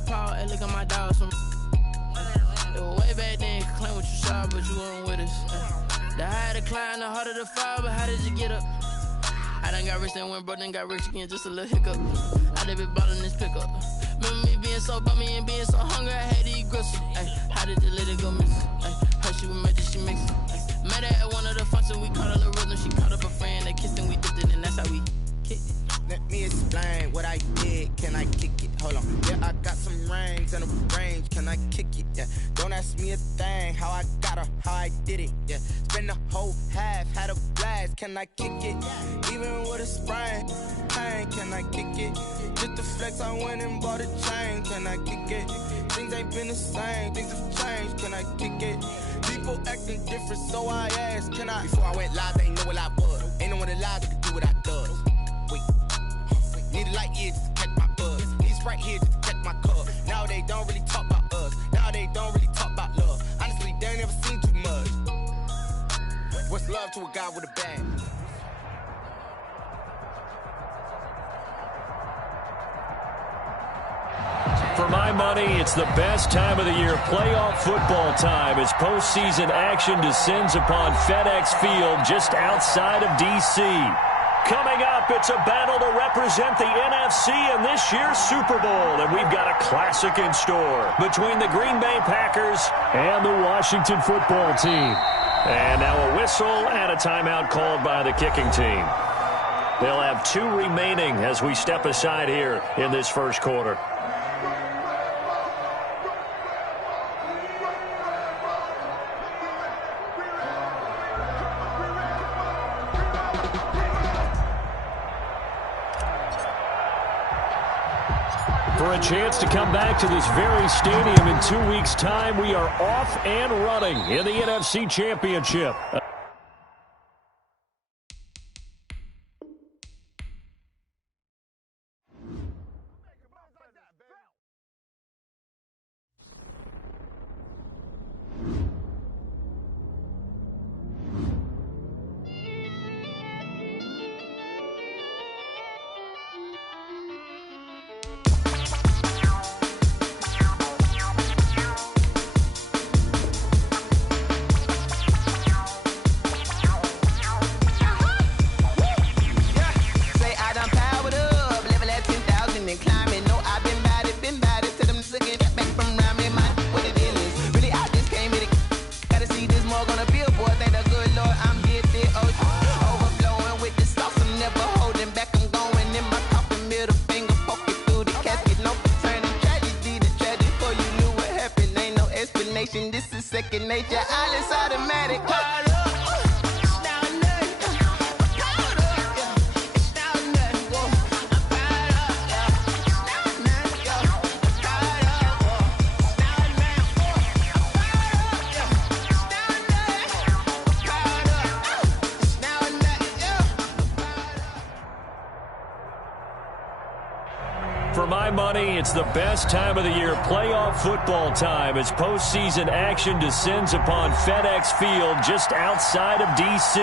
my power, hey, look at my dog. Some it was way back then, claim what you saw, but you weren't with us. The higher the climb, the harder the fall, but how did you get up? I done got rich and went broke, then got rich again, just a little hiccup. I done been ballin' this pickup. Remember me being so bummy and being so hungry, I had to eat gristle. Ay, how did you let it go miss? Ay, her she was magic, she mixed it. Ay, met her at one of the functions, we caught a little rhythm. She caught up a friend, they kissed and we dipped it, and that's how we kicked it. Let me explain what I did, can I kick it? Hold on, yeah, I got some rings and a range, can I kick it? Yeah, don't ask me a thing, how I got her, how I did it. Yeah, spend the whole half, had a blast, can I kick it? Even with a sprain, pain, can I kick it? Just the flex, I went and bought a chain, can I kick it? Things ain't been the same, things have changed, can I kick it? People acting different, so I asked, can I? Before I went live, they ain't know what I was. Ain't no one alive that could do what I does. Wait. Need a light here just to catch my buzz. Need Sprite here just to catch my cup. Now they don't really talk about us. Now they don't really talk about love. Honestly, they ain't never seen too much. What's love to a guy with a bag? For my money, it's the best time of the year, playoff football time, as postseason action descends upon FedEx Field just outside of D.C. Coming up, it's a battle to represent the NFC in this year's Super Bowl, and we've got a classic in store between the Green Bay Packers and the Washington football team. And now a whistle and a timeout called by the kicking team. They'll have 2 remaining as we step aside here in this first quarter. For a chance to come back to this very stadium in 2 weeks' time, we are off and running in the NFC Championship. This is second nature, all is automatic. For my money, it's the best time of the year, playoff football time, as postseason action descends upon FedEx Field just outside of D.C.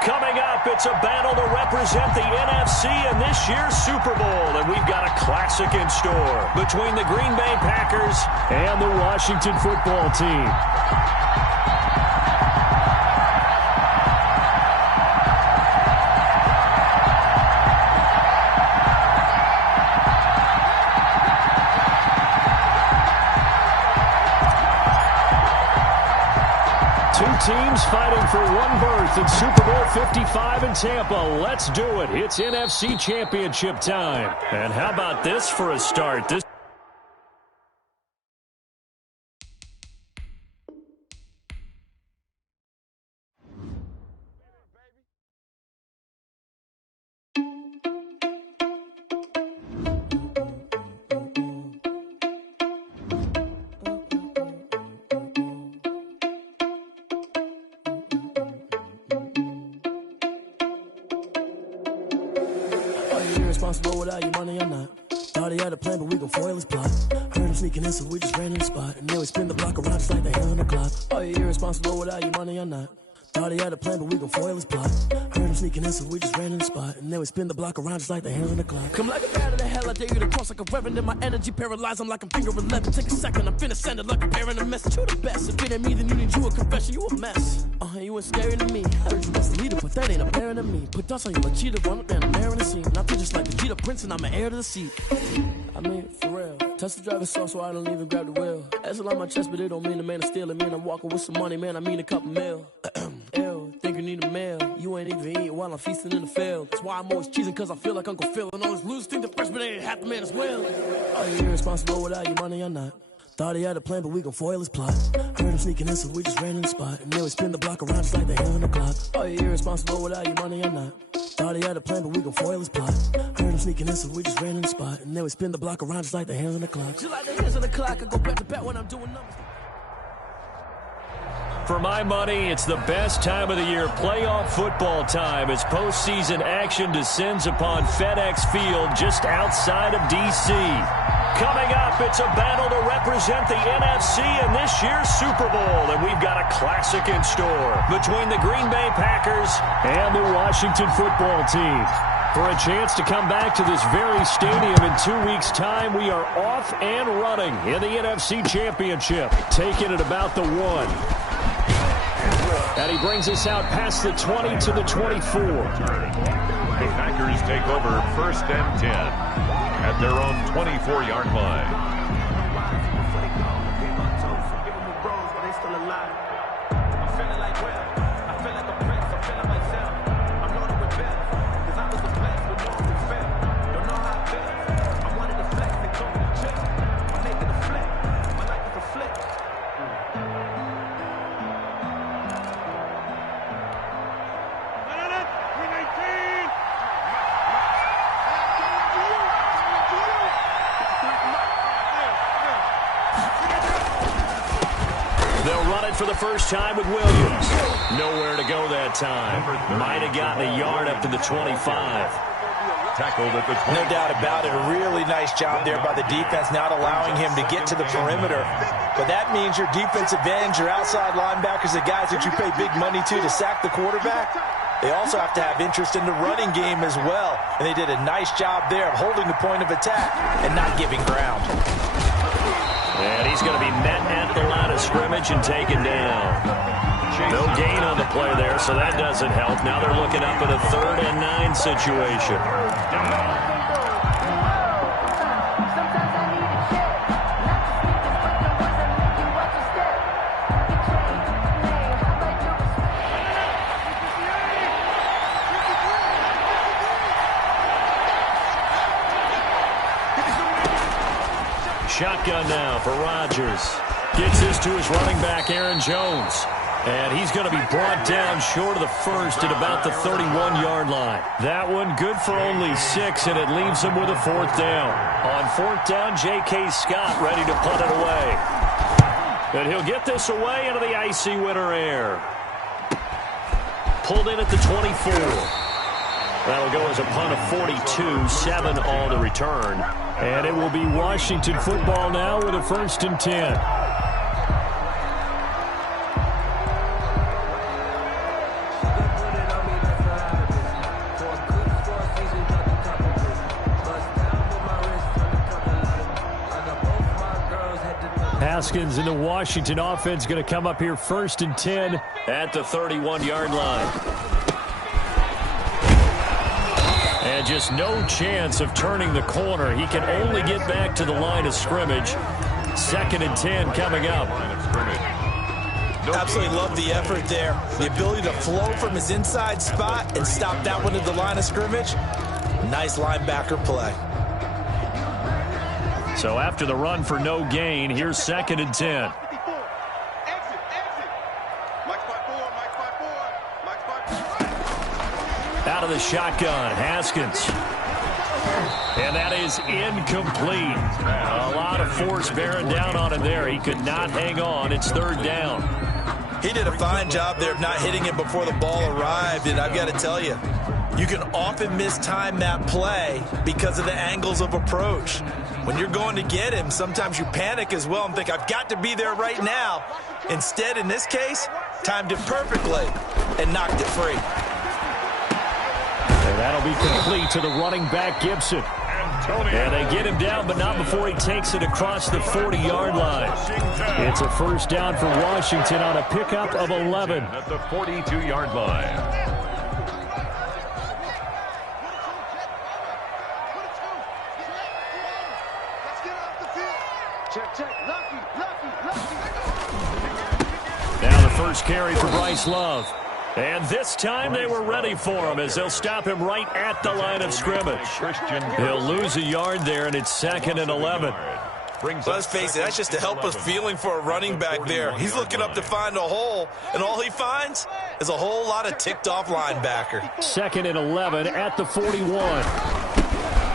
Coming up, it's a battle to represent the NFC in this year's Super Bowl, and we've got a classic in store between the Green Bay Packers and the Washington football team. Teams fighting for one berth in Super Bowl 55 in Tampa. Let's do it. It's NFC Championship time. And how about this for a start? This responsible without your money or not. Thought he had a plan, but we gon' foil his plot. Heard him sneaking in, so we just ran in the spot. And then we spin the block around just like the hell on the clock. Are you irresponsible without your money or not? Thought he had a plan, but we gon' foil his plot. Heard him sneaking in, so we just ran in the spot. And then we spin the block around just like the hands on the clock. Come like a bat of the hell, I dare you to cross like a reverend. In my energy paralyzed, I'm like I'm finger 11. Take a second, I'm finna send it like a bearing a message. You the best, if it ain't me, then you need you a confession. You a mess, you ain't scary to me. I heard you was the leader, but that ain't apparent to me. Put dust on you like cheetah, run up down the air in the scene. And I feel just like the Vegeta Prince, and I'm an heir to the seat. I mean, for real. Touch the driver's soft, so I don't even grab the wheel. That's on my chest, but it don't mean the man is stealing. Man, I'm walking with some money, man, I mean a couple mil. Ew, think you need a meal. You ain't even eating while I'm feasting in the field. That's why I'm always cheesing, cause I feel like Uncle Phil. And all those losers think the freshman ain't half the man as well. Are you irresponsible without your money or not? Thought he had a plan, but we gon' foil his plot. Heard him sneaking in, so we just ran in the spot. And then we spin the block around just like the hands on the clock. Are you irresponsible without your money or not? Thought he had a plan, but we gon' foil his plot. Heard him sneaking in, so we just ran in the spot. And then we spin the block around just like the hands on the clock. Just like the hands on the clock, I go back to back when I'm doing numbers. For my money, it's the best time of the year, playoff football time, as postseason action descends upon FedEx Field just outside of D.C. Coming up, it's a battle to represent the NFC in this year's Super Bowl, and we've got a classic in store between the Green Bay Packers and the Washington football team. For a chance to come back to this very stadium in 2 weeks' time, we are off and running in the NFC Championship, taking it about the 1. And he brings us out past the 20 to the 24. The Packers take over 1st and 10 at their own 24-yard line. For the first time with Williams. Nowhere to go that time. Might have gotten a yard up to the 25. Tackled at the 20. No doubt about it. A really nice job there by the defense, not allowing him to get to the perimeter. But that means your defensive ends, your outside linebackers, the guys that you pay big money to sack the quarterback, they also have to have interest in the running game as well. And they did a nice job there of holding the point of attack and not giving ground. And he's going to be met at the line of scrimmage and taken down. No gain on the play there, so that doesn't help. Now they're looking up at a 3rd and 9 situation. Shotgun now for Rodgers. Gets this to his running back, Aaron Jones. And he's going to be brought down short of the first at about the 31-yard line. That one good for only 6, and it leaves him with a 4th down. On 4th down, J.K. Scott ready to punt it away. And he'll get this away into the icy winter air. Pulled in at the 24. That'll go as a punt of 42, 7 on the return. And it will be Washington football now with a 1st and 10. Haskins in the Washington offense going to come up here 1st and 10 at the 31-yard line. And just no chance of turning the corner. He can only get back to the line of scrimmage. 2nd and 10 coming up. Absolutely love the effort there. The ability to flow from his inside spot and stop that one at the line of scrimmage. Nice linebacker play. So after the run for no gain, here's 2nd and 10. Out of the shotgun, Haskins. And that is incomplete. A lot of force bearing down on him there. He could not hang on. It's 3rd down. He did a fine job there of not hitting him before the ball arrived. And I've got to tell you, you can often mistime that play because of the angles of approach. When you're going to get him, sometimes you panic as well and think, I've got to be there right now. Instead, in this case, timed it perfectly. and knocked it free. And that'll be complete to the running back, Gibson. And they get him down, but not before he takes it across the 40-yard line. It's a first down for Washington on a pickup of 11. At the 42-yard line. Now the first carry for Bryce Love. And this time they were ready for him as they'll stop him right at the line of scrimmage. He'll lose a yard there, and it's 2nd and 11. Let's face it, that's just a helpless feeling for a running back there. He's looking up to find a hole, and all he finds is a whole lot of ticked-off linebacker. 2nd and 11 at the 41.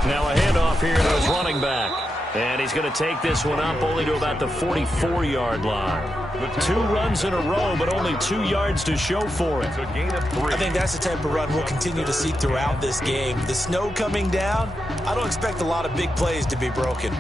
Now a handoff here to his running back. And he's going to take this one up only to about the 44-yard line. 2 runs in a row, but only 2 yards to show for it. I think that's the type of run we'll continue to see throughout this game. The snow coming down, I don't expect a lot of big plays to be broken.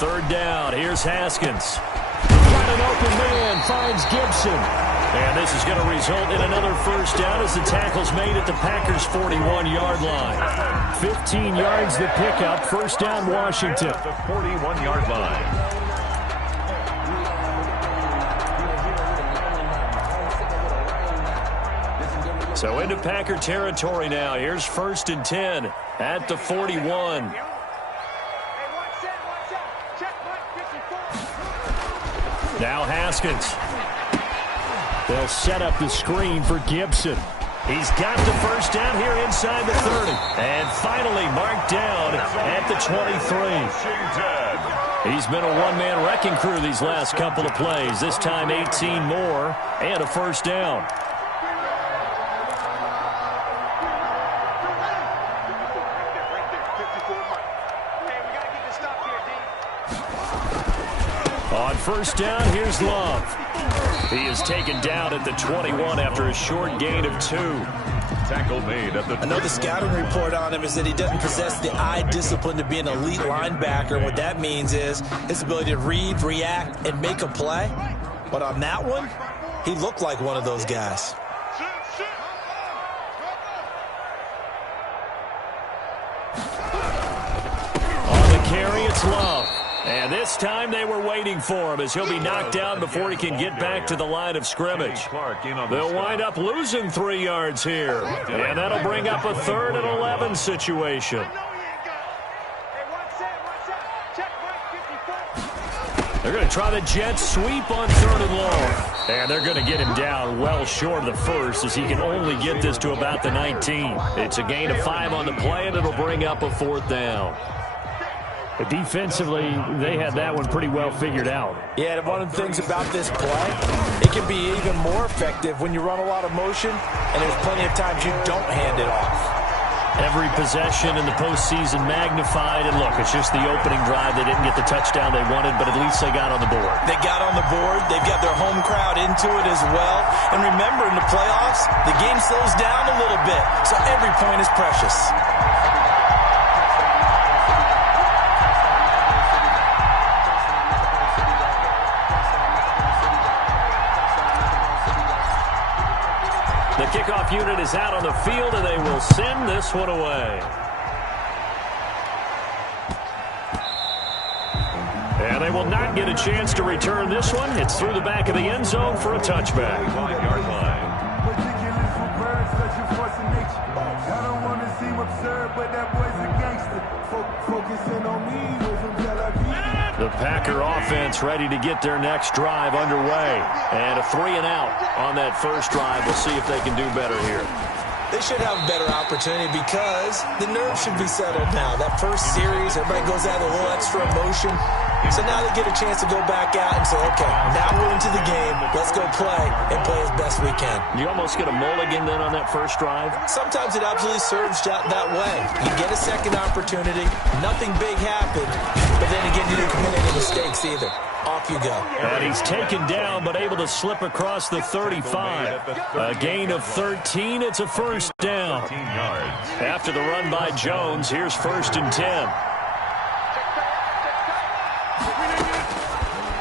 Third down, here's Haskins. Got an open man, finds Gibson. And this is going to result in another first down as the tackle's made at the Packers' 41-yard line. 15 yards the pickup, first down Washington. At the 41-yard line. So into Packer territory now. Here's 1st and 10 at the 41. Now Haskins. They'll set up the screen for Gibson. He's got the first down here inside the 30. And finally marked down at the 23. He's been a one-man wrecking crew these last couple of plays. This time 18 more and a first down. On first down, here's Love. He is taken down at the 21 after a short gain of 2. Tackle made at the... I know the scouting report on him is that he doesn't possess the eye discipline to be an elite linebacker. And what that means is his ability to read, react, and make a play. But on that one, he looked like one of those guys. On the carry, it's Love. And this time they were waiting for him as he'll be knocked down before he can get back to the line of scrimmage. They'll wind up losing 3 yards here. And that'll bring up a 3rd and 11 situation. They're going to try the jet sweep on 3rd and long. And they're going to get him down well short of the first as he can only get this to about the 19. It's a gain of 5 on the play, and it'll bring up a 4th down. Defensively, they had that one pretty well figured out. Yeah, and one of the things about this play, it can be even more effective when you run a lot of motion, and there's plenty of times you don't hand it off. Every possession in the postseason magnified, and look, it's just the opening drive. They didn't get the touchdown they wanted, but at least they got on the board. They got on the board. They've got their home crowd into it as well. And remember, in the playoffs, the game slows down a little bit, so every point is precious. The kickoff unit is out on the field, and they will send this one away. And they will not get a chance to return this one. It's through the back of the end zone for a touchback. 5-yard line. The Packer offense ready to get their next drive underway. And a 3 and out on that first drive. We'll see if they can do better here. They should have a better opportunity because the nerves should be settled now. That first series, everybody goes out with a little extra emotion. So now they get a chance to go back out and say, okay, now we're into the game. Let's go play and play as best we can. You almost get a mulligan then on that first drive? Sometimes it absolutely serves that way. You get a second opportunity. Nothing big happened. But then again, you didn't commit any mistakes either. Off you go. And he's taken down but able to slip across the 35. A gain of 13. It's a first down. After the run by Jones, here's 1st and 10.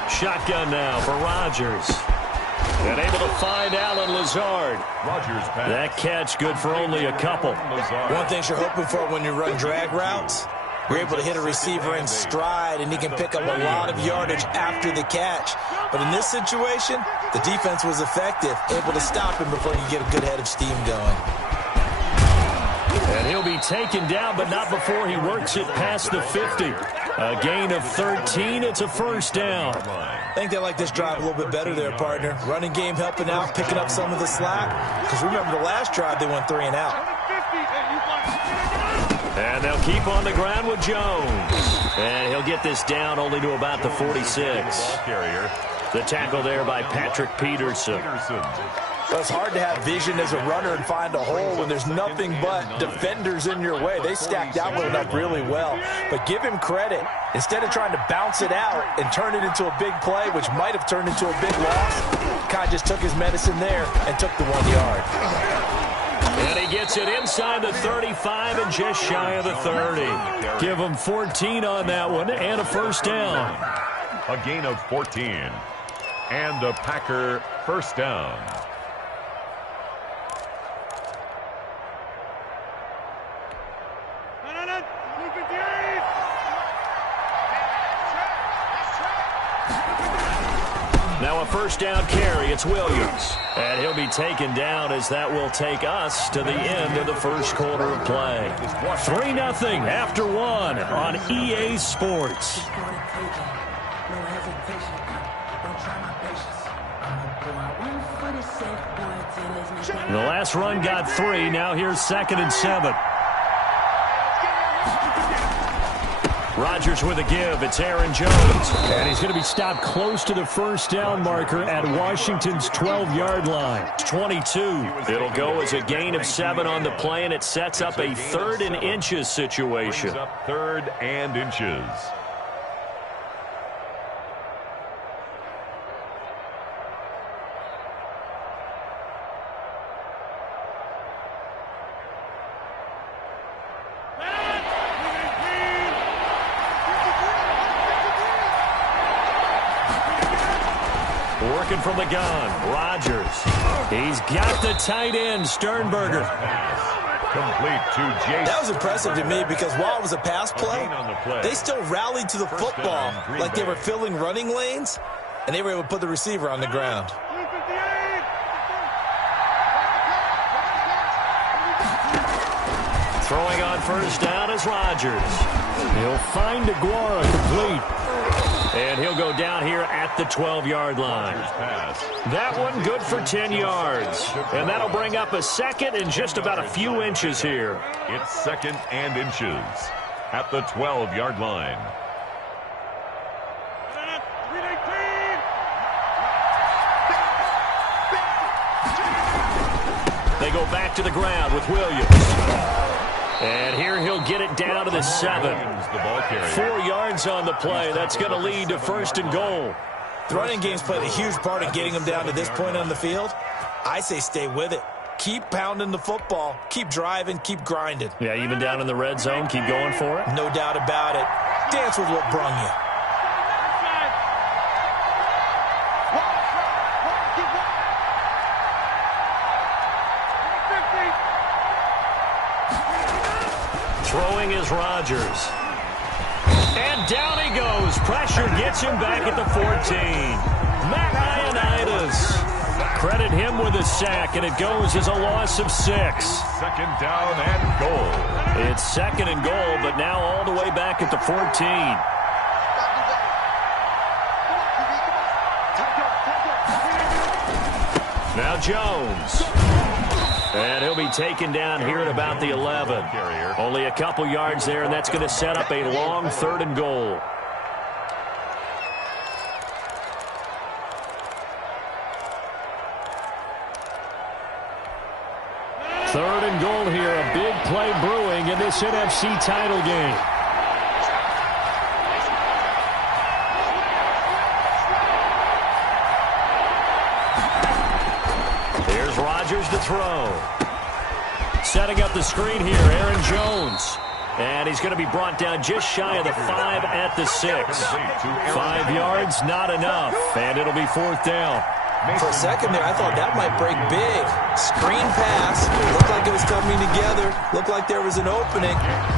Shotgun now for Rodgers. And able to find Allen Lazard. That catch good for only a couple. One thing you're hoping for when you run drag routes, you're able to hit a receiver in stride, and he can pick up a lot of yardage after the catch. But in this situation, the defense was effective, able to stop him before you get a good head of steam going. And he'll be taken down, but not before he works it past the 50. A gain of 13. It's a first down. I think they like this drive a little bit better there, partner. Running game helping out, picking up some of the slack. Because remember the last drive, they went 3 and out. And they'll keep on the ground with Jones. And he'll get this down only to about the 46. The tackle there by Patrick Peterson. Well, it's hard to have vision as a runner and find a hole when there's nothing but defenders in your way. They stacked that one up really well. But give him credit. Instead of trying to bounce it out and turn it into a big play, which might have turned into a big loss, Kai just took his medicine there and took the 1 yard. And he gets it inside the 35 and just shy of the 30. Give him 14 on that one and a first down. A gain of 14. And a Packer first down. Now a first down carry. It's Williams. And he'll be taken down as that will take us to the end of the first quarter of play. 3-0 after 1 on EA Sports. The last run got 3. Now here's 2nd and 7. Rodgers with a give. It's Aaron Jones. And he's going to be stopped close to the first down marker at Washington's 12-yard line. 22. It'll go as a gain of 7 on the play, and it sets up a 3rd and inches situation. 3rd and inches. Working from the gun, Rodgers. He's got the tight end, Sternberger. Complete to Jason. That was impressive to me because while it was a pass play, they still rallied to the football like they were filling running lanes, and they were able to put the receiver on the ground. Throwing on first down is Rodgers. He'll find Aguara complete. And he'll go down here at the 12-yard line. That one good for 10 yards. And that'll bring up a 2nd and just about a few inches here. It's 2nd and inches at the 12-yard line. They go back to the ground with Williams. And here he'll get it down to the 7. 4 yards on the play. That's going to lead to 1st and goal. The running game's played a huge part in getting them down to this point on the field. I say stay with it. Keep pounding the football. Keep driving. Keep grinding. Yeah, even down in the red zone, keep going for it. No doubt about it. Dance with what brung you. Throwing is Rodgers. And down he goes. Pressure gets him back at the 14. Matt Ioannidis. Credit him with a sack, and it goes as a loss of 6. 2nd down and goal. It's 2nd and goal, but now all the way back at the 14. Now Jones. And he'll be taken down here at about the 11. Only a couple yards there, and that's going to set up a long 3rd and goal. and goal here. A big play brewing in this NFC title game. Here's Rodgers to throw. Setting up the screen here, Aaron Jones. And he's going to be brought down just shy of the 5 at the 6. 5 yards, not enough. And it'll be 4th down. For a second there, I thought that might break big. Screen pass. Looked like it was coming together. Looked like there was an opening.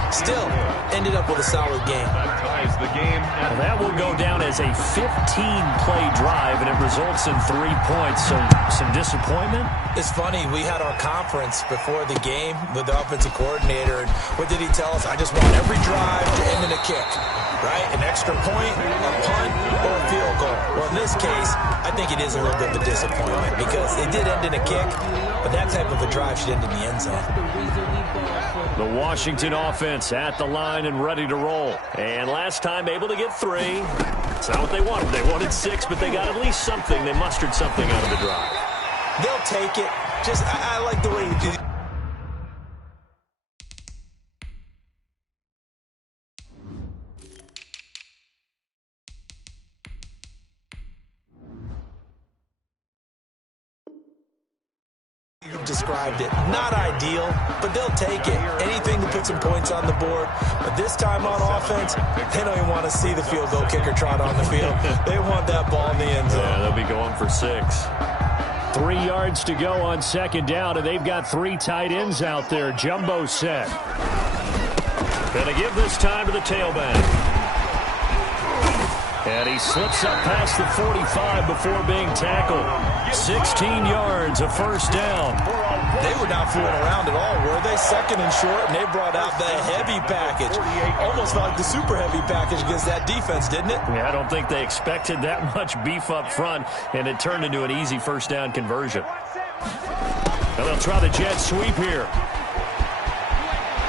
Still, ended up with a solid game. Well, that will go down as a 15-play drive, and it results in 3 points. So, some disappointment? It's funny. We had our conference before the game with the offensive coordinator. And what did he tell us? I just want every drive to end in a kick. Right? An extra point, a punt, or a field goal. Well, in this case, I think it is a little bit of a disappointment because it did end in a kick, but that type of a drive should end in the end zone. The Washington offense at the line and ready to roll. And last time able to get 3. It's not what they wanted. They wanted 6, but they got at least something. They mustered something out of the drive. They'll take it. Just, I like the way you do. Described it. Not ideal, but they'll take it. Anything to put some points on the board. But this time on offense, they don't even want to see the field goal kicker trot on the field. They want that ball in the end zone. Yeah, they'll be going for 6. 3 yards to go on 2nd down, and they've got 3 tight ends out there. Jumbo set. Gonna give this time to the tailback. And he slips up past the 45 before being tackled. 16 yards, a 1st down. They were not fooling around at all, were they? 2nd and short, and they brought out the heavy package. Almost like the super heavy package against that defense, didn't it? Yeah, I don't think they expected that much beef up front, and it turned into an easy 1st down conversion. Now they'll try the jet sweep here.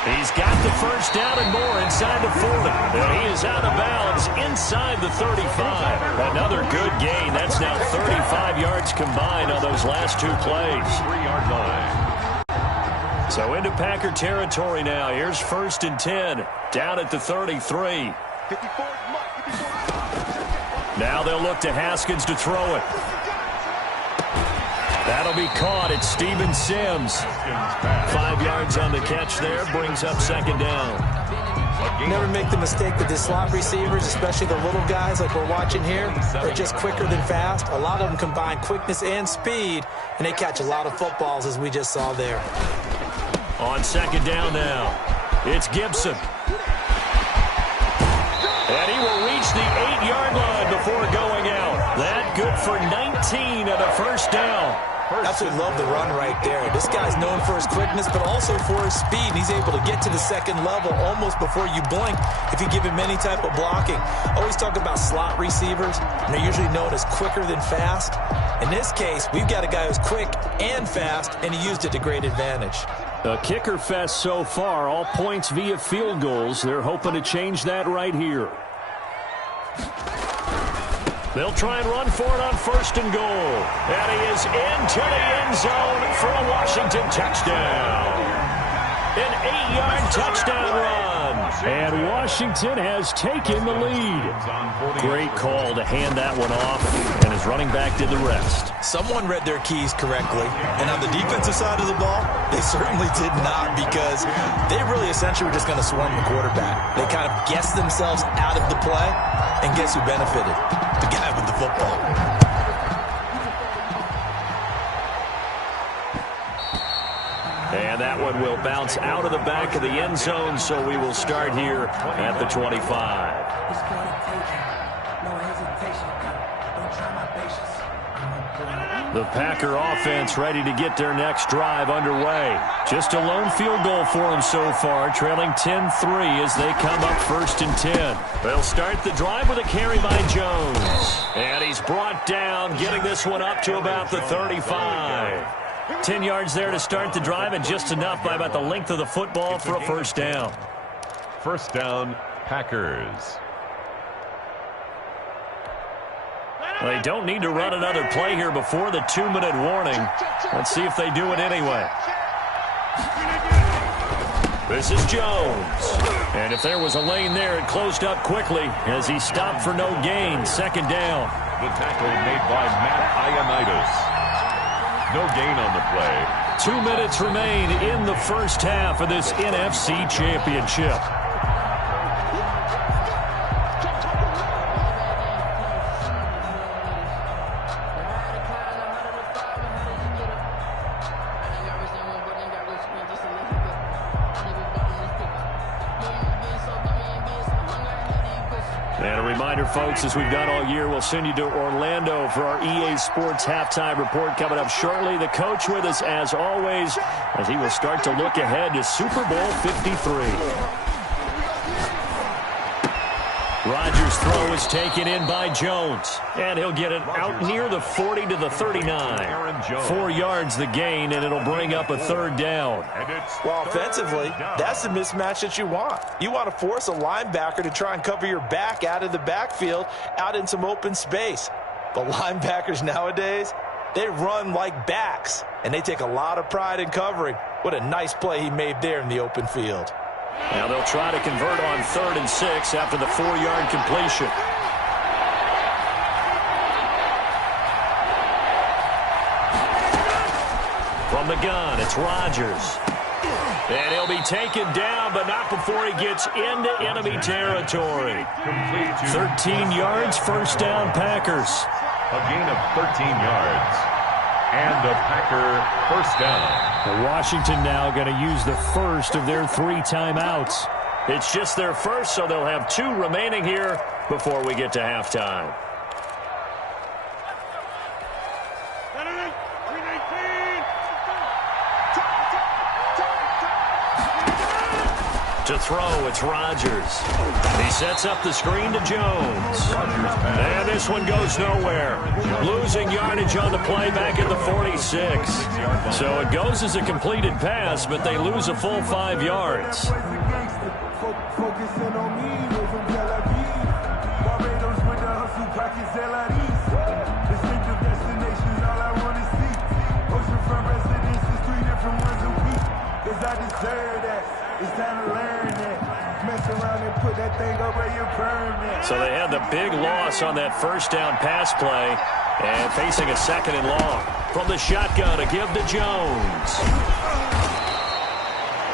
He's got the 1st down and more inside the 40. And he is out of bounds inside the 35. Another good gain. That's now 35 yards combined on those last 2 plays. 3-yard line. So into Packer territory now. Here's 1st and 10. Down at the 33. Now they'll look to Haskins to throw it. That'll be caught. It's Steven Sims. 5 yards on the catch there. Brings up 2nd down. Never make the mistake that the slot receivers, especially the little guys like we're watching here, are just quicker than fast. A lot of them combine quickness and speed, and they catch a lot of footballs, as we just saw there. On 2nd down now, it's Gibson. And he will reach the 8-yard line before going out. That good for 19 and a 1st down. Absolutely love the run right there. This guy's known for his quickness, but also for his speed. And he's able to get to the 2nd level almost before you blink if you give him any type of blocking. Always talk about slot receivers, and they're usually known as quicker than fast. In this case, we've got a guy who's quick and fast, and he used it to great advantage. A kicker fest so far, all points via field goals. They're hoping to change that right here. They'll try and run for it on 1st and goal. And he is into the end zone for a Washington touchdown. An 8-yard touchdown run. And Washington has taken the lead. Great call to hand that one off, and his running back did the rest. Someone read their keys correctly, and on the defensive side of the ball, they certainly did not, because they really essentially were just going to swarm the quarterback. They kind of guessed themselves out of the play, and guess who benefited? The guy with the football. And that one will bounce out of the back of the end zone, so we will start here at the 25. The Packer offense ready to get their next drive underway. Just a lone field goal for them so far, trailing 10-3 as they come up 1st and 10. They'll start the drive with a carry by Jones. And he's brought down, getting this one up to about the 35. 10 yards there to start the drive, and just enough by about the length of the football for a 1st down. 1st down, Packers. They don't need to run another play here before the 2-minute warning. Let's see if they do it anyway. This is Jones. And if there was a lane there, it closed up quickly as he stopped for no gain. Second down. The tackle made by Matt Ioannidis. No gain on the play. 2 minutes remain in the first half of this NFC Championship. And a reminder, folks, as we've done all year, we'll send you to Orlando for our EA Sports halftime report coming up shortly. The coach with us, as always, as he will start to look ahead to Super Bowl 53. Rodgers' throw is taken in by Jones, and he'll get it out near the 40 to the 39. 4 yards the gain, and it'll bring up a third down. Well, offensively, that's the mismatch that you want. You want to force a linebacker to try and cover your back out of the backfield, out in some open space. But linebackers nowadays, they run like backs, and they take a lot of pride in covering. What a nice play he made there in the open field. Now they'll try to convert on 3rd and 6 after the 4-yard completion. From the gun, it's Rodgers. And he'll be taken down, but not before he gets into enemy territory. 13 yards, first down, Packers. A gain of 13 yards. And a Packer first down. Washington now going to use the first of their 3 timeouts. It's just their first, so they'll have 2 remaining here before we get to halftime. To throw, it's Rodgers. He sets up the screen to Jones. And this one goes nowhere. Losing yardage on the play back at the 46. So it goes as a completed pass, but they lose a full 5 yards. So they had the big loss on that first down pass play and facing a 2nd and long. From the shotgun, a give to Jones.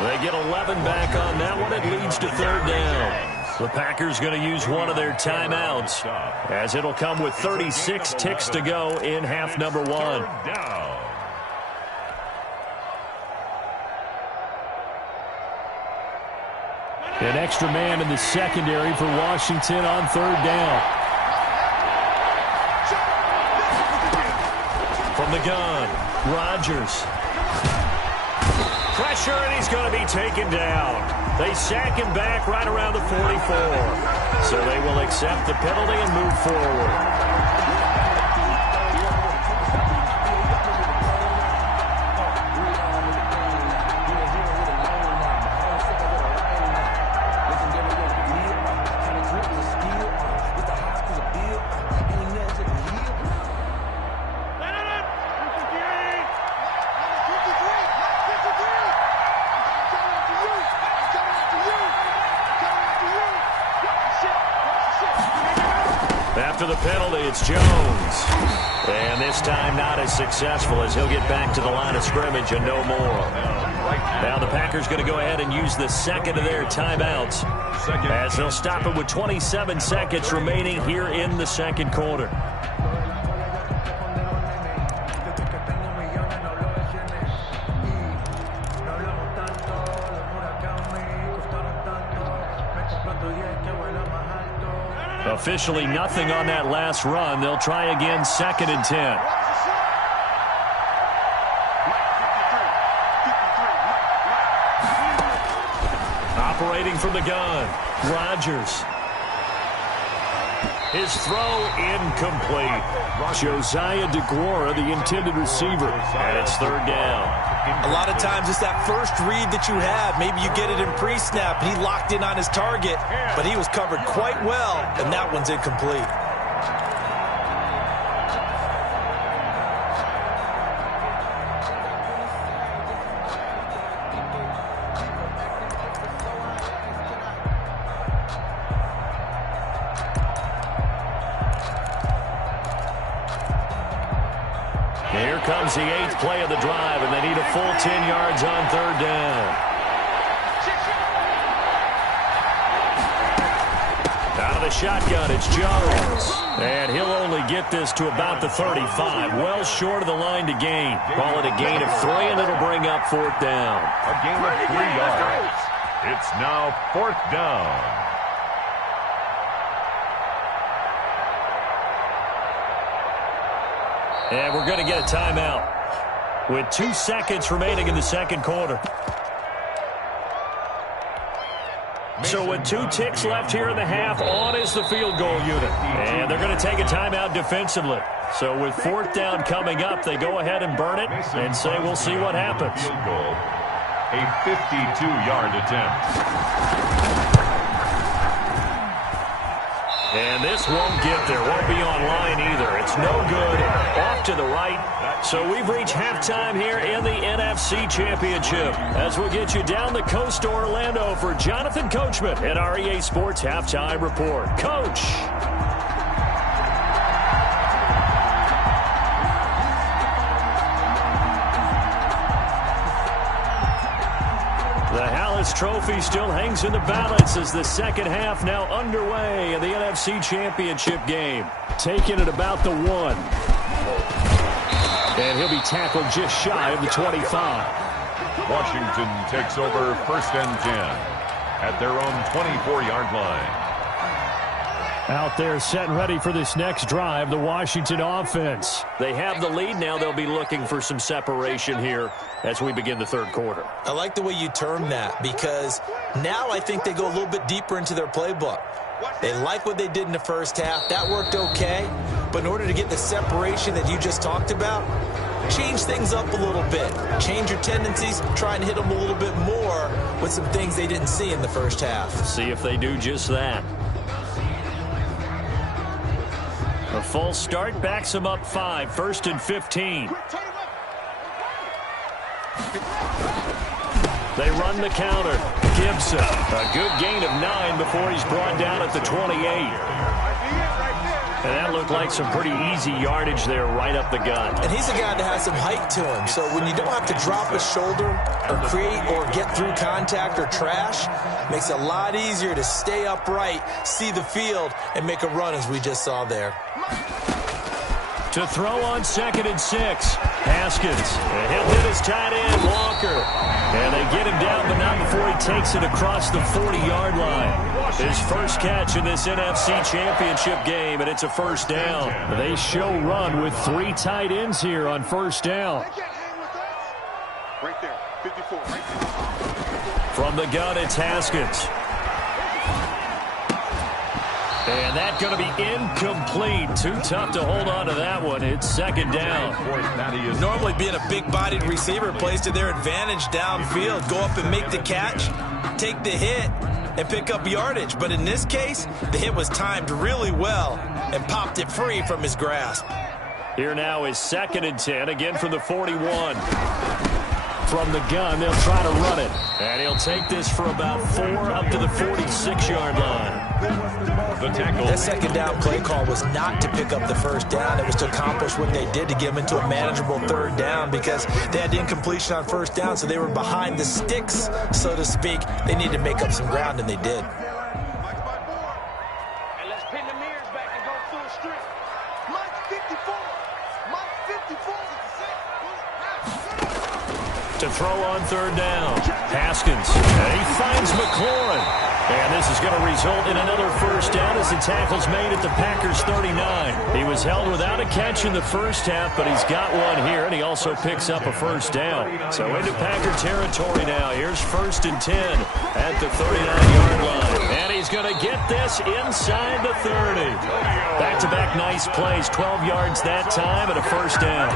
They get 11 back on that one. It leads to 3rd down. The Packers going to use one of their timeouts as it'll come with 36 ticks to go in half number 1. An extra man in the secondary for Washington on 3rd down. From the gun, Rodgers. Pressure, and he's going to be taken down. They sack him back right around the 44. So they will accept the penalty and move forward. After the penalty, it's Jones. And this time not as successful as he'll get back to the line of scrimmage and no more. Now the Packers going to go ahead and use the 2nd of their timeouts as they'll stop it with 27 seconds remaining here in the 2nd quarter. Officially nothing on that last run. They'll try again, 2nd and 10. Operating from the gun, Rodgers. His throw incomplete. Josiah DeGuara, the intended receiver, and it's 3rd down. A lot of times it's that first read that you have. Maybe you get it in pre-snap. He locked in on his target, but he was covered quite well, and that one's incomplete. Here comes the 8th play of the drive, and they need a full 10 yards on 3rd down. Out of the shotgun, it's Jones. And he'll only get this to about the 35. Well short of the line to gain. Call it a gain of 3, and it'll bring up 4th down. A gain of 3 yards. It's now 4th down. And we're going to get a timeout with 2 seconds remaining in the second quarter. So with 2 ticks left here in the half, on is the field goal unit. And they're going to take a timeout defensively. So with 4th down coming up, they go ahead and burn it and say we'll see what happens. Field goal. A 52-yard attempt. And this won't get there. Won't be online either. It's no good. Off to the right. So we've reached halftime here in the NFC Championship as we'll get you down the coast to Orlando for Jonathan Coachman at our EA Sports Halftime Report. Coach. The Hallis Trophy still hangs in the balance as the second half now underway in the NFC Championship game. Taking it about the 1. And he'll be tackled just shy of the 25. Washington takes over 1st and 10 at their own 24-yard line. Out there set and ready for this next drive, the Washington offense. They have the lead now. They'll be looking for some separation here as we begin the third quarter. I like the way you term that because now I think they go a little bit deeper into their playbook. They like what they did in the first half. That worked okay. But in order to get the separation that you just talked about, change things up a little bit. Change your tendencies. Try and hit them a little bit more with some things they didn't see in the first half. See if they do just that. A false start backs them up 5. 1st and 15. They run the counter. Gibson, a good gain of 9 before he's brought down at the 28. And that looked like some pretty easy yardage there right up the gut. And he's a guy that has some height to him. So when you don't have to drop a shoulder or create or get through contact or trash, makes it a lot easier to stay upright, see the field, and make a run as we just saw there. To throw on 2nd and 6. Haskins. And he'll hit his tight end, Walker. And they get him down, but not before he takes it across the 40-yard line. His first catch in this NFC Championship game, and it's a 1st down. They show run with 3 tight ends here on 1st down. Right there, 54. Right there. From the gun, it's Haskins. And that's going to be incomplete. Too tough to hold on to that one. It's 2nd down. Normally being a big-bodied receiver plays to their advantage downfield. Go up and make the catch, take the hit, and pick up yardage. But in this case, the hit was timed really well and popped it free from his grasp. Here now is 2nd and 10, again from the 41. From the gun, they'll try to run it. And he'll take this for about 4 up to the 46-yard line. The tackle. That 2nd down play call was not to pick up the 1st down. It was to accomplish what they did to get them into a manageable 3rd down because they had incompletion on 1st down, so they were behind the sticks, so to speak. They needed to make up some ground, and they did. And let's pin the mirrors back and go full strength. Mike 54. Mike 54. To throw on 3rd down. Haskins. And he finds McLaurin. And this is going to result in another 1st down as the tackle's made at the Packers 39. He was held without a catch in the first half, but he's got one here, and he also picks up a 1st down. So into Packer territory now. Here's 1st and 10 at the 39-yard line. And he's going to get this inside the 30. Back-to-back nice plays. 12 yards that time and a 1st down.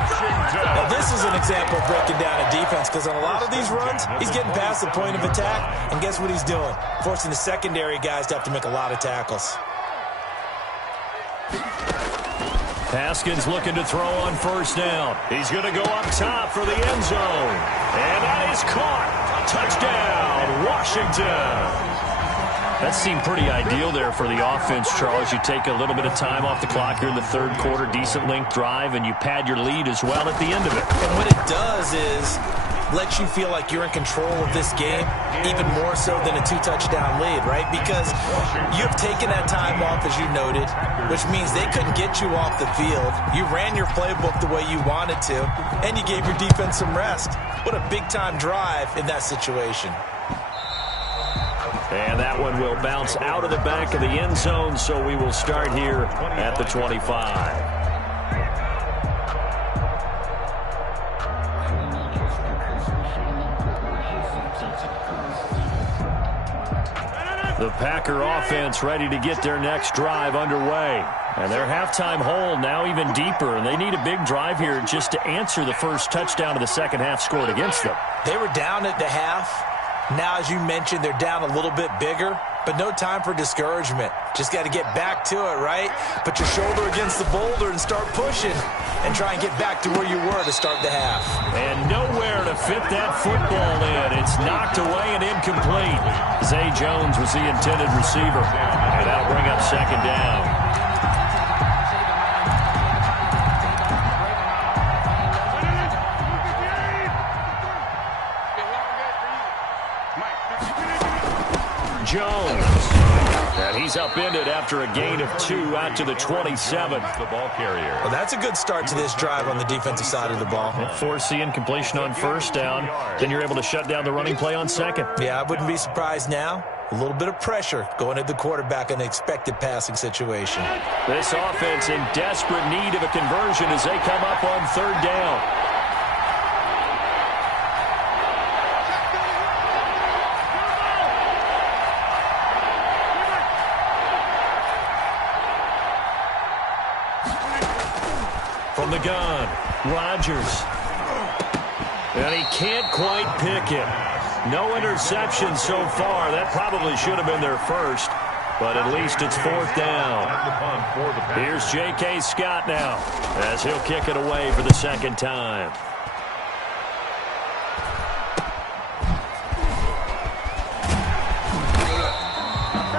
Now, this is an example of breaking down a defense because on a lot of these runs, he's getting past the point of attack, and guess what he's doing? Forcing the secondary guys to have to make a lot of tackles. Haskins looking to throw on 1st down. He's going to go up top for the end zone. And that is caught. Touchdown, Washington. That seemed pretty ideal there for the offense, Charles. You take a little bit of time off the clock here in the third quarter, decent length drive, and you pad your lead as well at the end of it. And what it does is lets you feel like you're in control of this game, even more so than a 2-touchdown lead, right? Because you have taken that time off, as you noted, which means they couldn't get you off the field. You ran your playbook the way you wanted to, and you gave your defense some rest. What a big-time drive in that situation. And that one will bounce out of the back of the end zone, so we will start here at the 25. The Packer offense ready to get their next drive underway. And their halftime hole now even deeper, and they need a big drive here just to answer the first touchdown of the second half scored against them. They were down at the half. Now, as you mentioned, they're down a little bit bigger, but no time for discouragement. Just got to get back to it, right? Put your shoulder against the boulder and start pushing and try and get back to where you were to start the half. And nowhere to fit that football in. It's knocked away and incomplete. Zay Jones was the intended receiver, and that'll bring up second down. Jones. And he's upended after a gain of 2 out to the 27. The ball carrier. Well, that's a good start to this drive on the defensive side of the ball. Force the incompletion on first down. Then you're able to shut down the running play on second. Yeah, I wouldn't be surprised now. A little bit of pressure going at the quarterback in an expected passing situation. This offense in desperate need of a conversion as they come up on third down. From the gun, Rodgers. And he can't quite pick it. No interception so far. That probably should have been their first, but at least it's fourth down. Here's J.K. Scott now as he'll kick it away for the second time.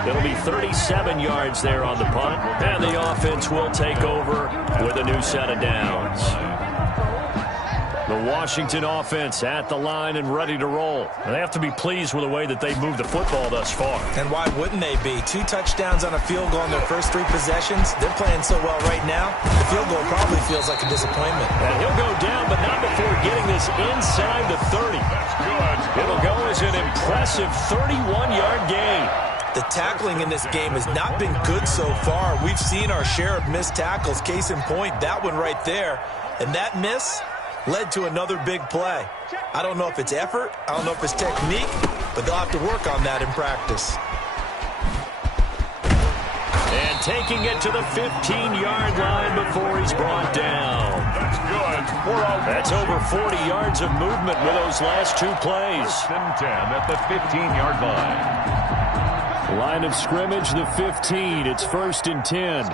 It'll be 37 yards there on the punt, and the offense will take over with a new set of downs. The Washington offense at the line and ready to roll. They have to be pleased with the way that they've moved the football thus far. And why wouldn't they be? 2 touchdowns on a field goal in their first 3 possessions. They're playing so well right now, the field goal probably feels like a disappointment. And he'll go down, but not before getting this inside the 30. It'll go as an impressive 31-yard gain. The tackling in this game has not been good so far. We've seen our share of missed tackles. Case in point, that one right there. And that miss led to another big play. I don't know if it's effort, I don't know if it's technique, but they'll have to work on that in practice. And taking it to the 15-yard line before he's brought down. That's good. That's over 40 yards of movement with those last 2 plays. 10 at the 15-yard line. Line of scrimmage, the 15. It's 1st and 10.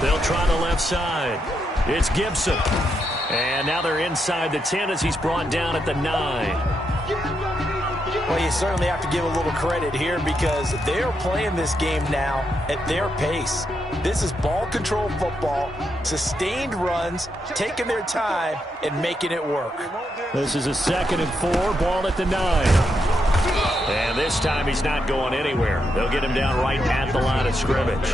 They'll try the left side. It's Gibson. And now they're inside the 10 as he's brought down at the 9. Well, you certainly have to give a little credit here because they're playing this game now at their pace. This is ball control football, sustained runs, taking their time, and making it work. This is a 2nd and 4, ball at the 9. And this time he's not going anywhere. They'll get him down right at the line of scrimmage.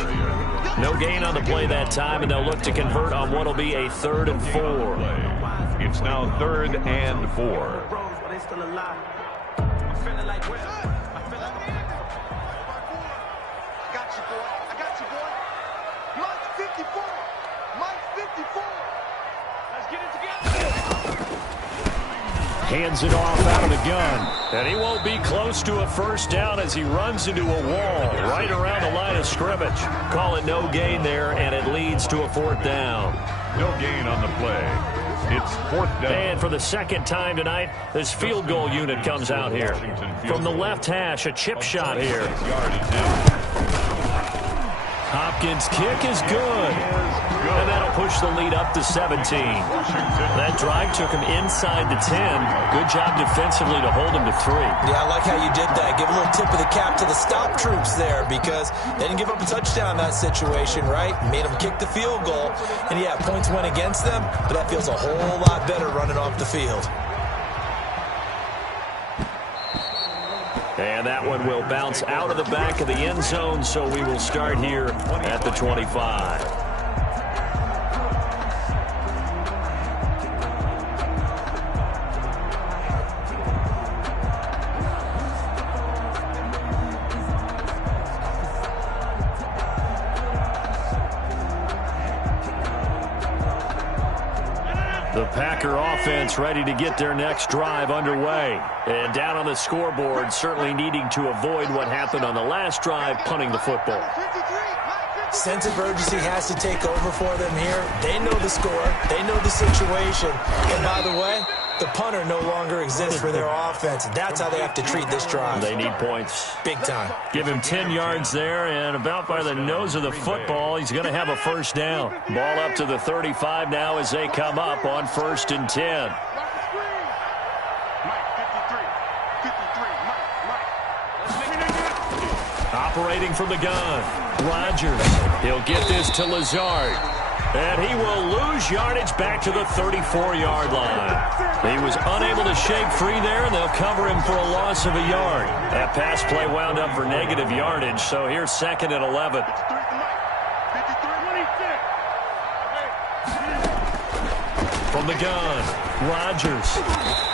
No gain on the play that time, and they'll look to convert on what will be a 3rd and 4. It's now 3rd and 4. Hands it off out of the gun. And he won't be close to a first down as he runs into a wall right around the line of scrimmage. Call it no gain there, and it leads to a 4th down. No gain on the play. It's 4th down. And for the second time tonight, this field goal unit comes out here. From the left hash, a chip shot here. Hopkins' kick is good. And that'll push the lead up to 17. That drive took him inside the 10. Good job defensively to hold him to 3. Yeah, I like how you did that. Give a little tip of the cap to the stop troops there because they didn't give up a touchdown in that situation, right? Made them kick the field goal. And, yeah, points went against them, but that feels a whole lot better running off the field. And that one will bounce out of the back of the end zone, so we will start here at the 25. The Packer offense ready to get their next drive underway. And down on the scoreboard, certainly needing to avoid what happened on the last drive, punting the football. Sense of urgency has to take over for them here. They know the score. They know the situation. And by the way, the punter no longer exists for their offense. That's how they have to treat this drive. They need points. Big time. Give him 10 yards there, and about by the nose of the football, he's going to have a first down. Ball up to the 35 now as they come up on 1st and 10. Operating from the gun, Rodgers. He'll get this to Lazard. And he will lose yardage back to the 34-yard line. He was unable to shake free there, and they'll cover him for a loss of a yard. That pass play wound up for negative yardage, so here's 2nd and 11. From the gun, Rodgers.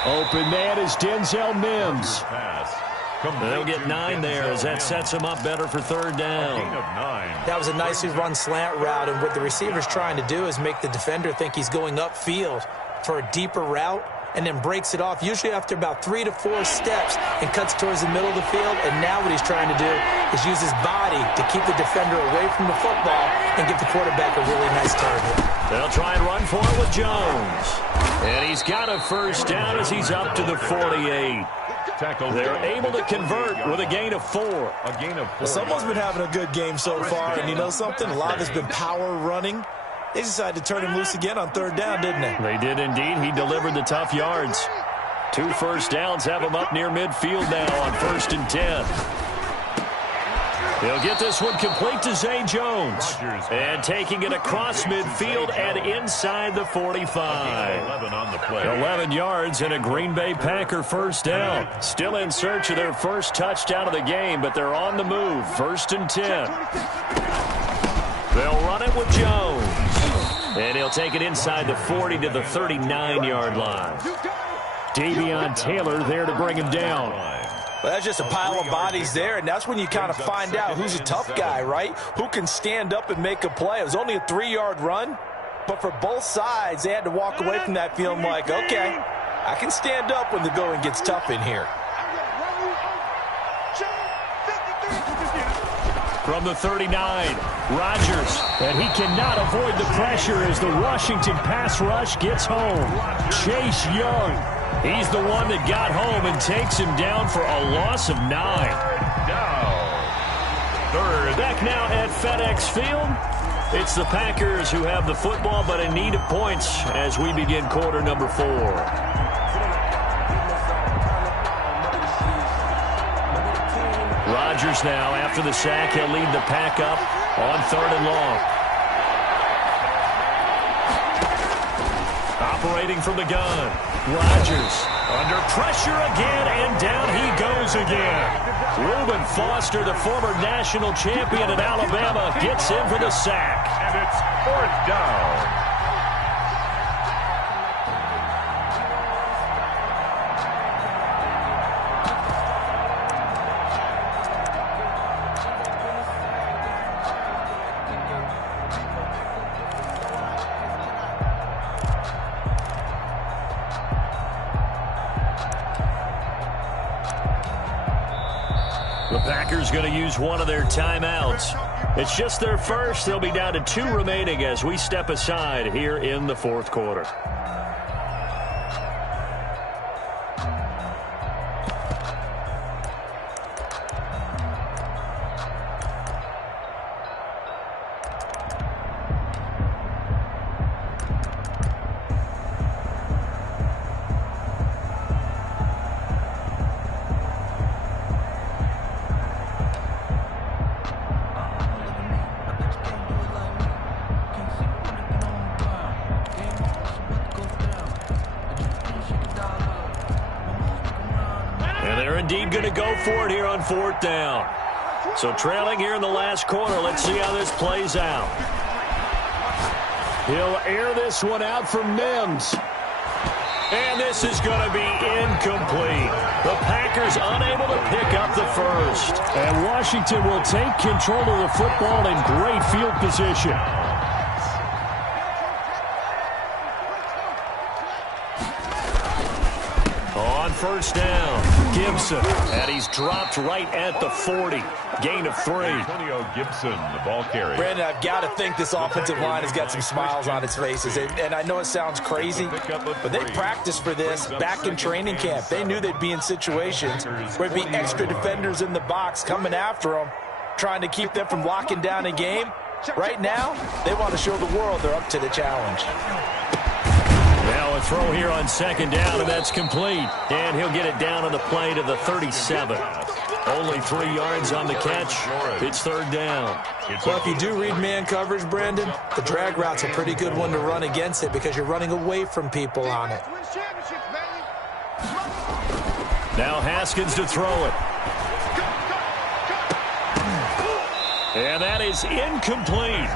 Open man is Denzel Mims. They'll get 9 there as that sets him up better for 3rd down. That was a nicely run slant route, and what the receiver's trying to do is make the defender think he's going upfield for a deeper route and then breaks it off, usually after about 3 to 4 steps, and cuts towards the middle of the field. And now what he's trying to do is use his body to keep the defender away from the football and give the quarterback a really nice target. They'll try and run for it with Jones. And he's got a first down as he's up to the 48. They're able to convert with a gain of 4. Someone's been having a good game so far, and you know something? A lot has been power running. They decided to turn him loose again on 3rd down, didn't they? They did indeed. He delivered the tough yards. 2 first downs have him up near midfield now on 1st and 10. He'll get this one complete to Zay Jones. And taking it across midfield and inside the 45. 11 yards and a Green Bay Packer first down. Still in search of their first touchdown of the game, but they're on the move. 1st and 10. They'll run it with Jones. And he'll take it inside the 40 to the 39-yard line. Davion Taylor there to bring him down. Well, that's just a pile of bodies there, and that's when you kind of find out who's a tough guy, right? Who can stand up and make a play. It was only a 3-yard run, but for both sides, they had to walk away from that feeling like, okay, I can stand up when the going gets tough in here. From the 39, Rodgers, and he cannot avoid the pressure as the Washington pass rush gets home. Chase Young, he's the one that got home and takes him down for a loss of 9. Back now at FedEx Field, it's the Packers who have the football but in need of points as we begin quarter number 4. Rodgers now, after the sack, he'll lead the pack up on 3rd and long. Operating from the gun, Rodgers under pressure again, and down he goes again. Reuben Foster, the former national champion at Alabama, gets in for the sack. And it's 4th down. The Packers going to use one of their timeouts. It's just their first. They'll be down to 2 remaining as we step aside here in the 4th quarter. indeed going to go for it here on 4th down. So trailing here in the last quarter. Let's see how this plays out. He'll air this one out from Mims. And this is going to be incomplete. The Packers unable to pick up the first. And Washington will take control of the football in great field position. On 1st down, Gibson. And he's dropped right at the 40. Gain of 3. Antonio Gibson, the ball carrier. Brandon, I've got to think this offensive line has got some smiles on its faces. And I know it sounds crazy, but they practiced for this back in training camp. They knew they'd be in situations where there'd be extra defenders in the box coming after them, trying to keep them from locking down a game. Right now, they want to show the world they're up to the challenge. Now a throw here on 2nd down, and that's complete. And he'll get it down on the play to the 37. Only 3 yards on the catch. It's 3rd down. Well, if you do read man coverage, Brandon, the drag route's a pretty good one to run against it because you're running away from people on it. Now Haskins to throw it. And that is incomplete.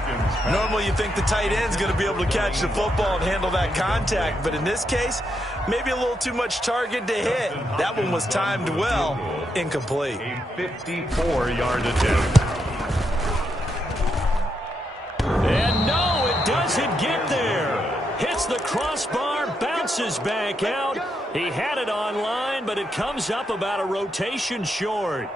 Normally you think the tight end's going to be able to catch the football and handle that contact, but in this case, maybe a little too much target to hit. That one was timed well. Incomplete. A 54-yard attempt. And no, it doesn't get there. Hits the crossbar, bounces back out. He had it online, but it comes up about a rotation short.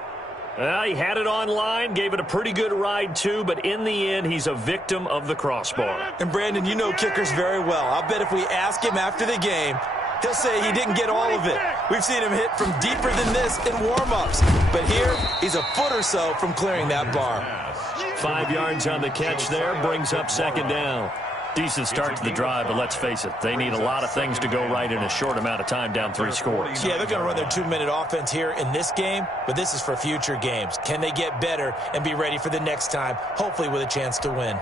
He had it online, gave it a pretty good ride too, but in the end, he's a victim of the crossbar. And Brandon, you know kickers very well. I'll bet if we ask him after the game, he'll say he didn't get all of it. We've seen him hit from deeper than this in warm-ups. But here, he's a foot or so from clearing that bar. 5 yards on the catch there, brings up 2nd down. Decent start to the drive, but let's face it, they need a lot of things to go right in a short amount of time, down 3 scores. Yeah, they're going to run their 2-minute offense here in this game, but this is for future games. Can they get better and be ready for the next time, hopefully with a chance to win?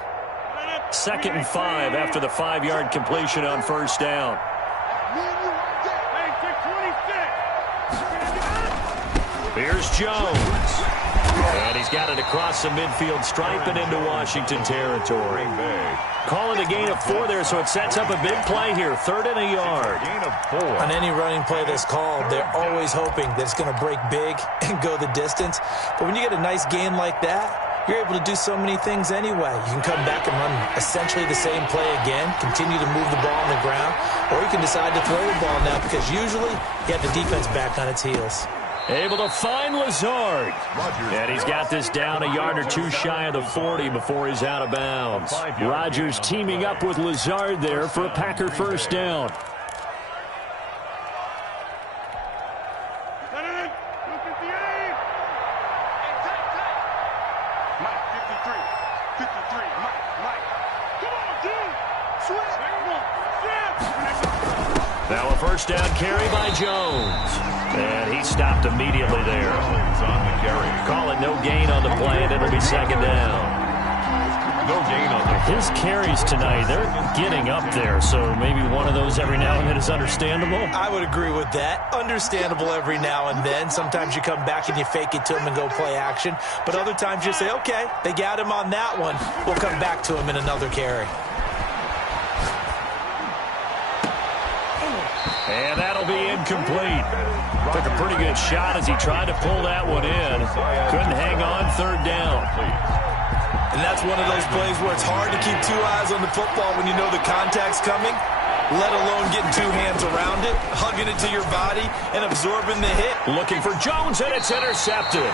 2nd and 5 after the 5-yard completion on 1st down. Here's Jones. And he's got it across the midfield stripe and into Washington territory. Calling a gain of 4 there, so it sets up a big play here. 3rd and a yard. Gain of 4. On any running play that's called, they're always hoping that it's going to break big and go the distance. But when you get a nice gain like that, you're able to do so many things anyway. You can come back and run essentially the same play again, continue to move the ball on the ground, or you can decide to throw the ball now because usually you have the defense back on its heels. Able to find Lazard. And he's got this down a yard or 2 shy of the 40 before he's out of bounds. Rodgers teaming up with Lazard there for a Packer 1st down. Now a 1st down carry by Jones. And he stopped immediately there. Call it no gain on the play, and it'll be 2nd down. No gain on the His carries tonight, they're getting up there, so maybe one of those every now and then is understandable. I would agree with that. Understandable every now and then. Sometimes you come back and you fake it to him and go play action. But other times you say, okay, they got him on that one. We'll come back to him in another carry. And that'll be incomplete. Took a pretty good shot as he tried to pull that one in. Couldn't hang on. 3rd down. And that's one of those plays where it's hard to keep 2 eyes on the football when you know the contact's coming, let alone getting 2 hands around it, hugging it to your body, and absorbing the hit. Looking for Jones, and it's intercepted.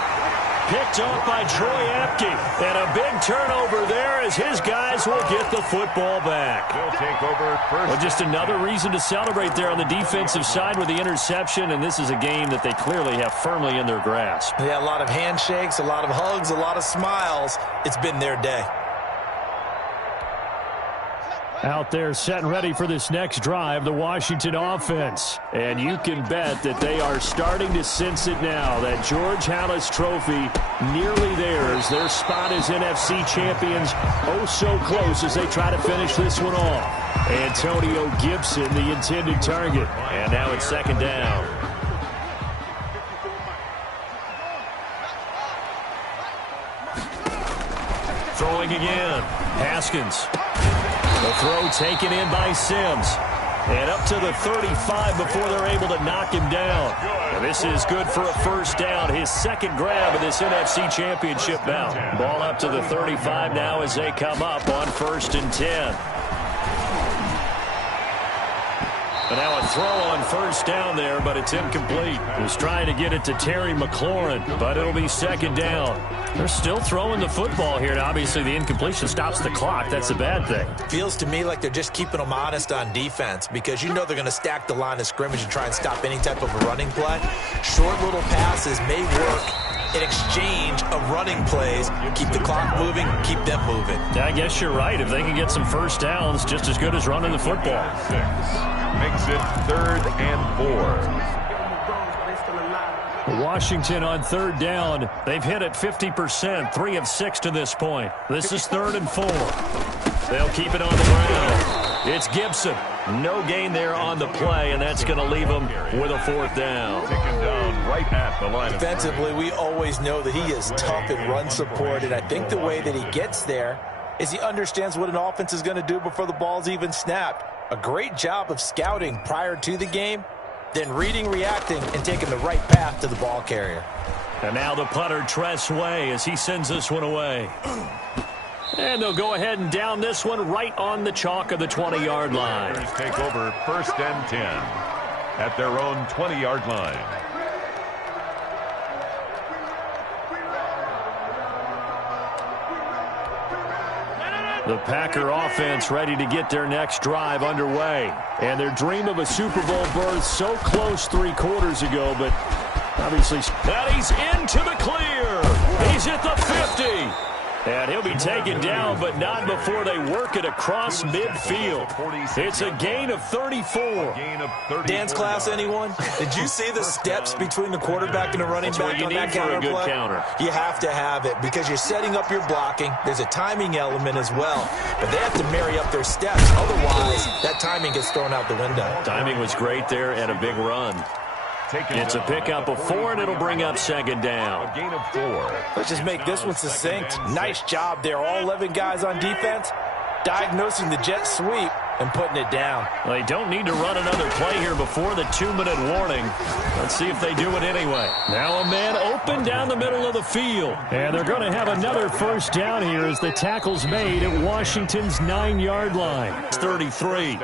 Picked off by Troy Apke. And a big turnover there as his guys will get the football back. They'll take over 1st. Well, just another reason to celebrate there on the defensive side with the interception, and this is a game that they clearly have firmly in their grasp. Yeah, a lot of handshakes, a lot of hugs, a lot of smiles. It's been their day. Out there set and ready for this next drive, the Washington offense. And you can bet that they are starting to sense it now. That George Halas trophy nearly theirs. Their spot as NFC champions oh so close as they try to finish this one off. Antonio Gibson, the intended target. And now it's 2nd down. Throwing again. Haskins. The throw taken in by Sims. And up to the 35 before they're able to knock him down. And this is good for a first down. His second grab of this NFC Championship bout. Ball up to the 35 now as they come up on 1st and 10. And now a throw on first down there, but it's incomplete. Was trying to get it to Terry McLaurin, but it'll be 2nd down. They're still throwing the football here, and obviously the incompletion stops the clock. That's a bad thing. Feels to me like they're just keeping them honest on defense because you know they're going to stack the line of scrimmage and try and stop any type of a running play. Short little passes may work in exchange of running plays. Keep the clock moving, keep them moving. I guess you're right. If they can get some first downs, just as good as running the football. Makes it 3rd and 4. Washington on 3rd down. They've hit it 50%, 3 of 6 to this point. This is 3rd and 4. They'll keep it on the ground. It's Gibson. No gain there on the play, and that's going to leave them with a 4th down. Taken down right at the line. Defensively, we always know that he is tough in run support, and I think the way that he gets there is he understands what an offense is going to do before the ball's even snapped. A great job of scouting prior to the game, then reading, reacting, and taking the right path to the ball carrier. And now the punter, Tress Way, as he sends this one away. And they'll go ahead and down this one right on the chalk of the 20-yard line. Take over 1st and 10 at their own 20-yard line. The Packer offense ready to get their next drive underway. And their dream of a Super Bowl berth so close 3 quarters ago, but obviously... And he's into the clear. He's at the 50. And he'll be taken down, but not before they work it across midfield. It's a gain of 34. Dance class, anyone? Did you see the steps between the quarterback and the running back on that counter play? Counter. You have to have it because you're setting up your blocking. There's a timing element as well. But they have to marry up their steps. Otherwise, that timing gets thrown out the window. Timing was great there and a big run. It's a pickup of 4, and it'll bring up 2nd down. A gain of 4. Let's just make this one succinct. Nice job there. All 11 guys on defense diagnosing the jet sweep and putting it down. They don't need to run another play here before the 2-minute warning. Let's see if they do it anyway. Now a man open down the middle of the field. And they're going to have another first down here as the tackle's made at Washington's 9-yard line. It's 33.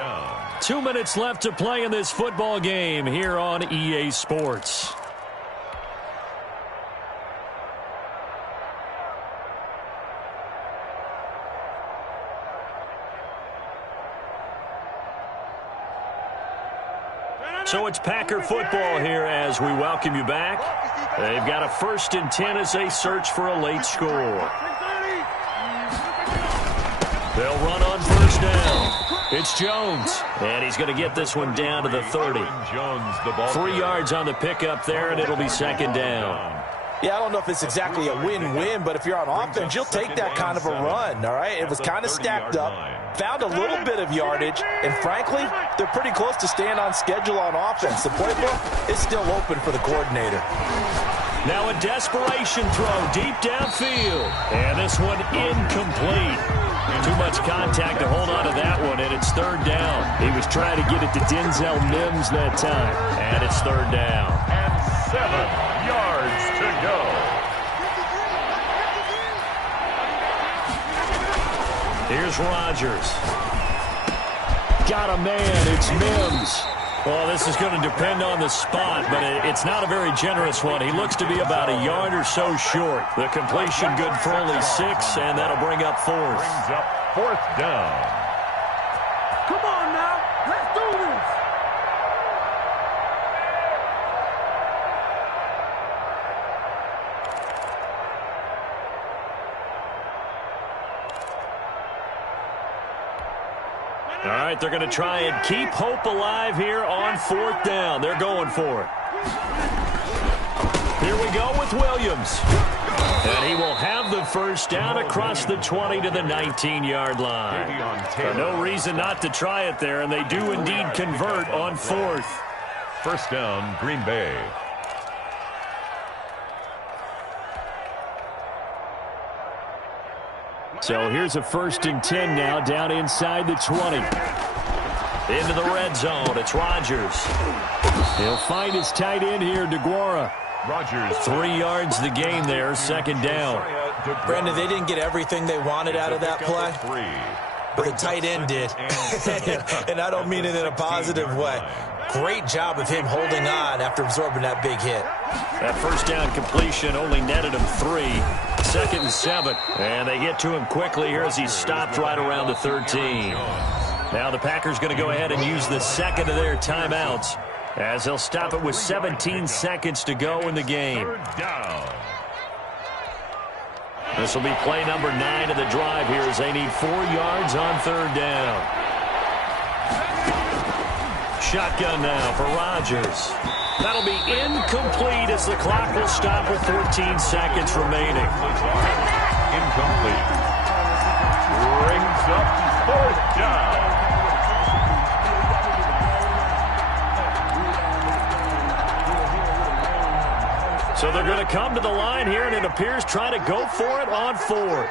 2 minutes left to play in this football game here on EA Sports. So it's Packer football here as we welcome you back. They've got a 1st and 10 as they search for a late score. They'll run on first down. It's Jones, and he's going to get this one down to the 30. 3 yards on the pickup there, and it'll be 2nd down. Yeah, I don't know if it's exactly a win-win, but if you're on offense, you'll take that kind of a run, all right? It was kind of stacked up, found a little bit of yardage, and frankly, they're pretty close to staying on schedule on offense. The playbook is still open for the coordinator. Now a desperation throw deep downfield, and this one incomplete. Too much contact to hold on to that one, and it's 3rd down. He was trying to get it to Denzel Mims that time, and it's 3rd down. And 7 yards to go. Here's Rodgers. Got a man, it's Mims. Well, this is going to depend on the spot, but it's not a very generous one. He looks to be about a yard or so short. The completion good for only 6, and that'll bring up 4th. Brings up 4th down. Come on now, let's do this. All right, they're going to try and keep hope alive here on 4th down. They're going for it. Here we go with Williams. And he will have the first down across the 20 to the 19-yard line. No reason not to try it there, and they do indeed convert on 4th. 1st down, Green Bay. So here's a 1st and 10 now, down inside the 20. Into the red zone. It's Rodgers. He'll find his tight end here, DeGuara. Rodgers. 3 yards the gain there, 2nd down. Brandon, they didn't get everything they wanted out of that play, but the tight end did. And I don't mean it in a positive way. Great job of him holding on after absorbing that big hit. That 1st down completion only netted him 3. 2nd and 7. And they get to him quickly here as he stopped right around the 13. Now the Packers going to go ahead and use the 2nd of their timeouts, as they'll stop it with 17 seconds to go in the game. This will be play number 9 of the drive here as they need 4 yards on 3rd down. Shotgun now for Rodgers. That'll be incomplete as the clock will stop with 14 seconds remaining. Incomplete. Brings up 4th down. So they're going to come to the line here, and it appears trying to go for it on 4th.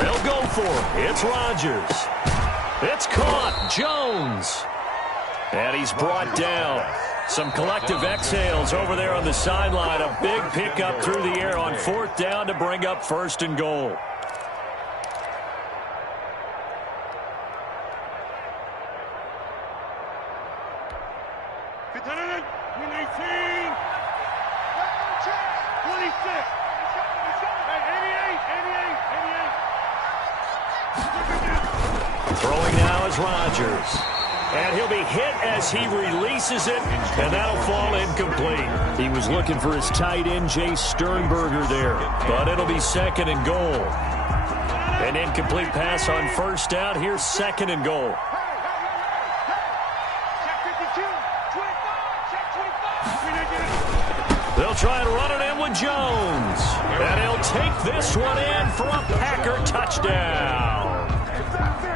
They'll go for it. It's Rodgers. It's caught. Jones. And he's brought down. Some collective exhales over there on the sideline. A big pickup through the air on 4th down to bring up 1st and goal. Throwing now is Rodgers. And he'll be hit as he releases it, and that'll fall incomplete. He was looking for his tight end, Jay Sternberger there, but it'll be 2nd and goal. An incomplete pass on 1st down. Here's 2nd and goal. They'll try and run it in with Jones. And he'll take this one in for a Packer touchdown.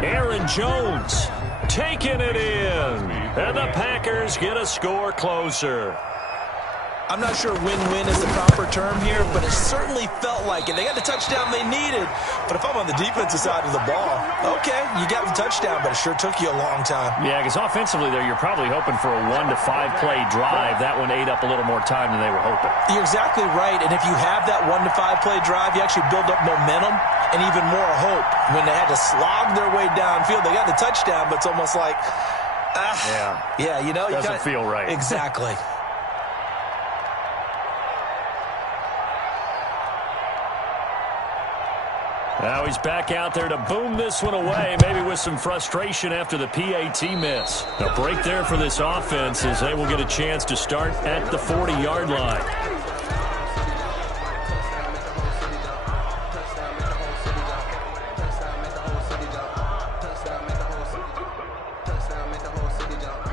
Aaron Jones taking it in. And the Packers get a score closer. I'm not sure win-win is the proper term here, but it certainly felt like it. They got the touchdown they needed, but if I'm on the defensive side of the ball, okay, you got the touchdown, but it sure took you a long time. Yeah, because offensively there, you're probably hoping for a 1 to 5 play drive. That one ate up a little more time than they were hoping. You're exactly right, and if you have that 1 to 5 play drive, you actually build up momentum and even more hope. When they had to slog their way downfield, they got the touchdown, but it's almost like, yeah, you know, doesn't feel right. Exactly. Now he's back out there to boom this one away, maybe with some frustration after the PAT miss. A break there for this offense as they will get a chance to start at the 40-yard line.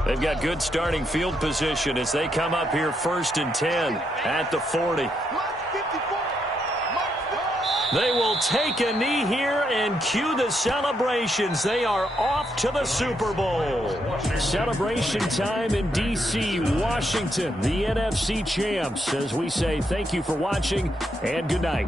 They've got good starting field position as they come up here 1st and 10 at the 40. They will take a knee here and cue the celebrations. They are off to the Super Bowl. Celebration time in D.C., Washington, the NFC champs, as we say thank you for watching and good night.